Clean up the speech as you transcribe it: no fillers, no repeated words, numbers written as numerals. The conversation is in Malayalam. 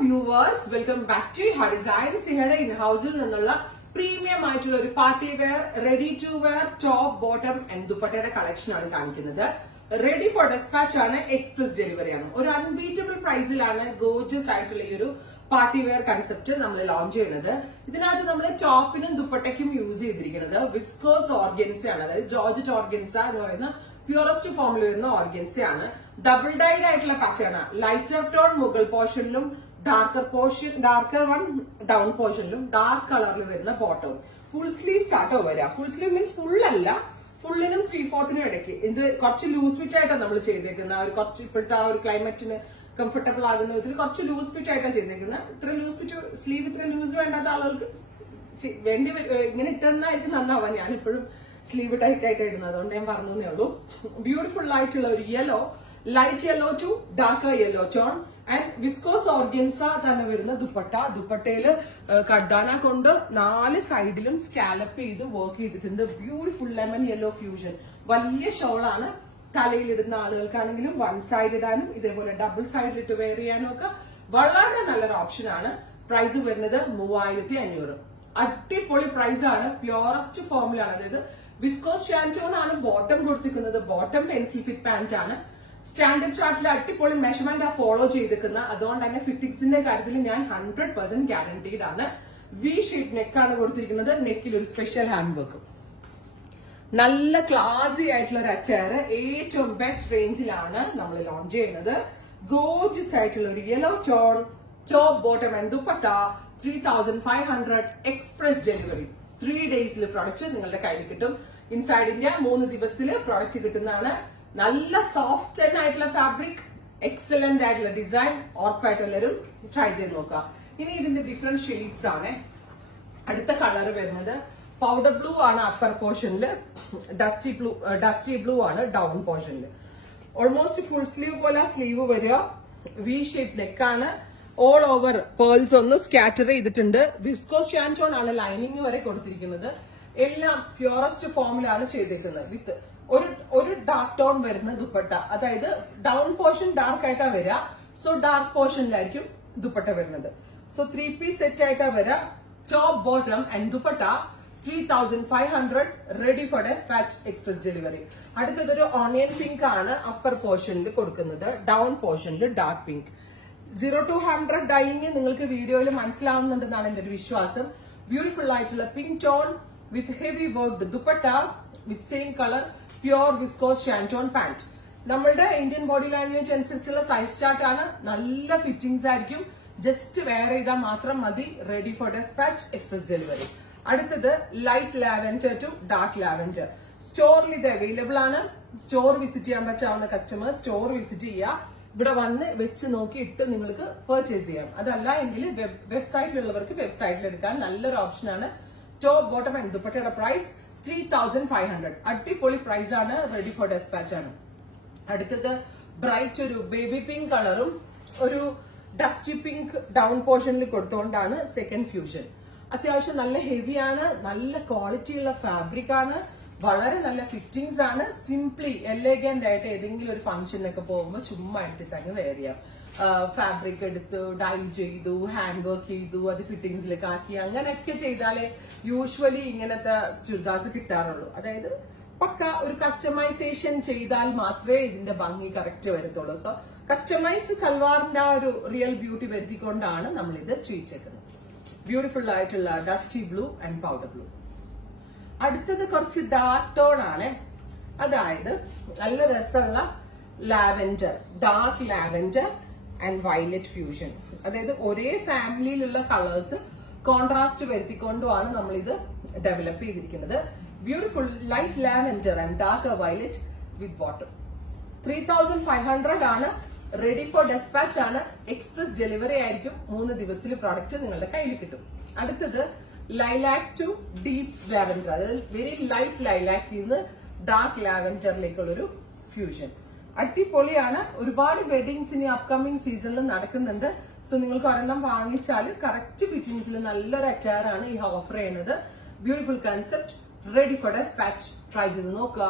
viewers, welcome back to Her Designs. Here in house premium party wear, ready to wear, top, bottom and dupatta collection ready for dispatch express delivery. One unbeatable price gorgeous party wear concept launch top and dupatta use viscose organza, Georgette organza, purest form organza. Double dyed patch lighter tone mughal portion darker one down portion dark color bottom full sleeve full sleeve means full full 3/4 in the loose fit climate comfortable loose fit loose fit sleeve loose sleeve tight beautiful light yellow light yellow to darker yellow tone and viscose organza thanne varuna dupattayil kaddana kondu 4 sideilum scallop cheyidu work cheyidittunde beautiful lemon yellow fusion valiya shawl aanu thalayil idunna aalukalkanengilum one side idanum idevole double side ittu wear cheyanokka valare nalla option aanu price varunathu 3500 അടിപൊളി പ്രൈസ് ആണ് പ്യൂറസ്റ്റ് ഫോമിലാണ് അതായത് വിസ്കോസ് ഷാൻറ്റോൺ ആണ് ബോട്ടം കൊടുത്തിരിക്കുന്നത് ബോട്ടം പെൻസിൽ ഫിറ്റ് പാന്റ് ആണ് സ്റ്റാൻഡേർഡ് ചാർട്ടിൽ അടിപൊളി മെഷർമെന്റ് ഫോളോ ചെയ്തിരിക്കുന്ന അതുകൊണ്ട് തന്നെ ഫിറ്റിംഗ്സിന്റെ കാര്യത്തിൽ ഞാൻ 100% ഗ്യാരണ്ടീഡ് ആണ് വി ഷേപ്പ് നെക്ക് ആണ് കൊടുത്തിരിക്കുന്നത് നെക്കിൽ ഒരു സ്പെഷ്യൽ ഹാൻഡ് വർക്ക് നല്ല ക്ലാസി ആയിട്ടുള്ള ഒരു അറ്റയർ ഏറ്റവും ബെസ്റ്റ് റേഞ്ചിലാണ് നമ്മൾ ലോഞ്ച് ചെയ്യുന്നത് ഗോർജിയസ് ആയിട്ടുള്ള ഒരു yellow tone top bottom and dupatta 3500 express delivery 3 days product നിങ്ങളുടെ കയ്യിൽ കിട്ടും ഇൻസൈഡ് ഇന്ത്യ 3 ദിവസത്തിൽ പ്രോഡക്റ്റ് കിട്ടുന്നതാണ് നല്ല സോഫ്റ്റ് ആയിട്ടുള്ള ഫാബ്രിക് എക്സലന്റ് ആയിട്ടുള്ള ഡിസൈൻ ഓർപ്പായിട്ട് എല്ലാവരും ട്രൈ ചെയ്ത് നോക്കുക ഇനി ഇതിന്റെ ഡിഫറെന്റ് ഷെയ്ഡ്സ് ആണ് അടുത്ത കളർ വരുന്നത് പൗഡർ ബ്ലൂ ആണ് അപ്പർ പോർഷനിൽ ഡസ്റ്റി ബ്ലൂ ആണ് ഡൗൺ പോർഷനിൽ ഓൾമോസ്റ്റ് ഫുൾ സ്ലീവ് പോലെ സ്ലീവ് വരിക വി ഷേപ്പ് നെക്ക് ആണ് all over pearls ഒന്ന് സ്കാറ്റർ ചെയ്തിട്ടുണ്ട് വിസ്കോസ് ഷാൻറ്റോൺ ആണ് ലൈനിങ് വരെ കൊടുത്തിരിക്കുന്നത് എല്ലാം പ്യൂറസ്റ്റ് ഫോമിലാണ് ചെയ്തിരിക്കുന്നത് വിത്ത് ഒരു ഡാർക്ക് ടോൺ വരുന്ന ദുപ്പട്ട അതായത് ഡൗൺ പോർഷൻ ഡാർക്ക് ആയിട്ടാ വരിക സോ ഡാർക്ക് പോർഷനിലായിരിക്കും ദുപ്പട്ട വരുന്നത് സോ 3 പീസ് സെറ്റ് ആയിട്ടാ വരിക top bottom and dupatta 3500 ready for dispatch express delivery അടുത്തതൊരു ഓണിയൻ പിങ്ക് ആണ് അപ്പർ പോർഷനിൽ കൊടുക്കുന്നത് ഡൗൺ പോർഷനിൽ ഡാർക്ക് പിങ്ക് 0 to 100 ഡൈയിങ് നിങ്ങൾക്ക് വീഡിയോയിൽ മനസ്സിലാവുന്നുണ്ടെന്നാണ് എന്റെ ഒരു വിശ്വാസം ബ്യൂട്ടിഫുൾ ആയിട്ടുള്ള pink tone with heavy worked dupatta with same colour pure viscose shantoon pant നമ്മളുടെ ഇന്ത്യൻ ബോഡി ലാംഗ്വേജ് അനുസരിച്ചുള്ള സൈസ് ചാർട്ട് ആണ് നല്ല ഫിറ്റിംഗ്സ് ആയിരിക്കും ജസ്റ്റ് വെയർ ചെയ്താൽ മാത്രം മതി ready for despatch express delivery അടുത്തത് light lavender to dark lavender സ്റ്റോറിൽ ഇത് അവൈലബിൾ ആണ് സ്റ്റോർ വിസിറ്റ് ചെയ്യാൻ പറ്റാവുന്ന കസ്റ്റമർ സ്റ്റോർ വിസിറ്റ് ചെയ്യുക ഇവിടെ വന്ന് വെച്ച് നോക്കി ഇട്ട് നിങ്ങൾക്ക് പർച്ചേസ് ചെയ്യാം അതല്ല എങ്കിൽ വെബ്സൈറ്റിലുള്ളവർക്ക് വെബ്സൈറ്റിൽ എടുക്കാൻ നല്ലൊരു ഓപ്ഷനാണ് ടോപ്പ് ബോട്ടം ആൻഡ് ദുപ്പട്ടയുടെ പ്രൈസ് 3500 അടിപൊളി പ്രൈസ് ആണ് റെഡി ഫോർ ഡെസ്പാച്ച് ആണ് അടുത്തത് ബ്രൈറ്റ് ഒരു ബേബി പിങ്ക് കളറും ഒരു ഡസ്റ്റി പിങ്ക് ഡൗൺ പോർഷനിൽ കൊടുത്തുകൊണ്ടാണ് സെക്കൻഡ് ഫ്യൂഷൻ അത്യാവശ്യം നല്ല ഹെവിയാണ് നല്ല ക്വാളിറ്റി ഉള്ള ഫാബ്രിക് ആണ് വളരെ നല്ല ഫിറ്റിംഗ്സ് ആണ് സിംപ്ലി എലഗന്റ് ആയിട്ട് ഏതെങ്കിലും ഒരു ഫംഗ്ഷനൊക്കെ പോകുമ്പോൾ ചുമ്മാ എടുത്തിട്ട് അങ്ങ് വെയർ ചെയ്യാം ഫാബ്രിക് എടുത്ത് ഡൈ ചെയ്തു ഹാൻഡ് വർക്ക് ചെയ്തു അത് ഫിറ്റിംഗ്സിലേക്ക് ആക്കി അങ്ങനെയൊക്കെ ചെയ്താലേ യൂഷ്വലി ഇങ്ങനത്തെ ചുരിദാസ് കിട്ടാറുള്ളൂ അതായത് പക്ക ഒരു കസ്റ്റമൈസേഷൻ ചെയ്താൽ മാത്രമേ ഇതിന്റെ ഭംഗി കറക്റ്റ് വരത്തുള്ളൂ സോ കസ്റ്റമൈസ്ഡ് സൽവാറിന്റെ ആ ഒരു റിയൽ ബ്യൂട്ടി വരുത്തിക്കൊണ്ടാണ് നമ്മൾ ഇത് ചെയ്യിച്ചേക്കുന്നത് ബ്യൂട്ടിഫുൾ ആയിട്ടുള്ള dusty blue and powder blue അടുത്തത് കുറച്ച് ഡാർക്ക് ടോൺ ആണ് അതായത് നല്ല രസമുള്ള lavender dark lavender and violet fusion അതായത് ഒരേ ഫാമിലിയിലുള്ള കളേഴ്സ് കോൺട്രാസ്റ്റ് വരുത്തിക്കൊണ്ടുമാണ് നമ്മൾ ഇത് ഡെവലപ്പ് ചെയ്തിരിക്കുന്നത് beautiful light lavender and dark violet with bottom 3500 ആണ് റെഡി ഫോർ ഡെസ്പാച്ച് ആണ് എക്സ്പ്രസ് ഡെലിവറി ആയിരിക്കും 3 ദിവസത്തിൽ പ്രോഡക്റ്റ് നിങ്ങളുടെ കയ്യിൽ കിട്ടും അടുത്തത് ലൈലാക് ടു ഡീപ് ലാവൻഡർ അതായത് വെരി ലൈറ്റ് ലൈലാക്കിൽ നിന്ന് ഡാർക്ക് ലാവൻഡറിലേക്കുള്ളൊരു ഫ്യൂഷൻ അടിപൊളിയാണ് ഒരുപാട് വെഡിങ്സ് ഇനി അപ്കമിങ് സീസണിൽ നടക്കുന്നുണ്ട് സോ നിങ്ങൾക്ക് ഒരെണ്ണം വാങ്ങിച്ചാൽ കറക്റ്റ് ഫിറ്റിംഗ്സിൽ നല്ലൊരു അറ്റയർ ആണ് ഈ ഓഫർ ചെയ്യുന്നത് beautiful concept ready for dispatch try ചെയ്ത് നോക്കുക